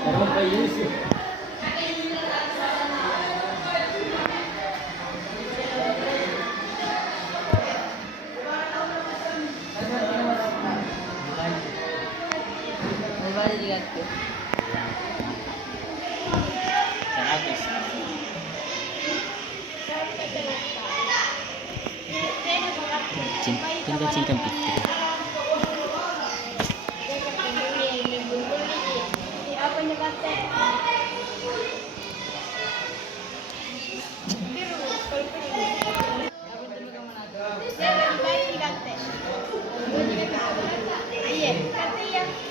Kamu kayak sih. Mobile juga tuh. 100. Tinggal simpan picture.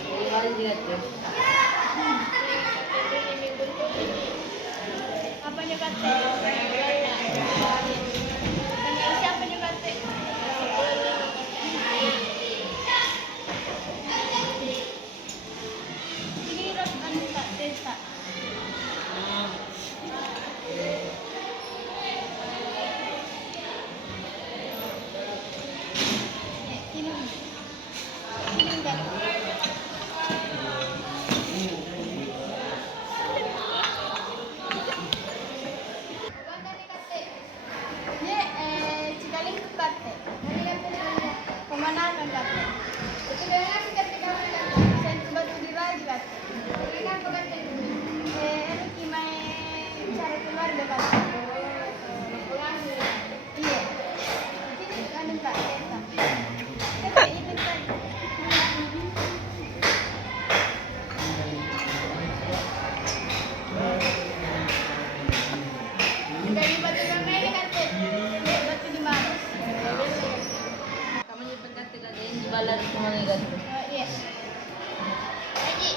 Mobile juga tuh. Apa nyokate? Siapa nyokate? Ini rap anu tak desa. Ini. Ini enggak. Pemanangan kate. Itu dengan kate kamu kate. Sentuh batu diraja kate. Ini kan bukan ini kimai cara keluarga kate. Iya. Ini anu kate. Kate ini kan. Dari batu mana ini kate? Batu di mana? Kamu nyimpen kartu kalian di balar semua nih kan. Iya. Lagi.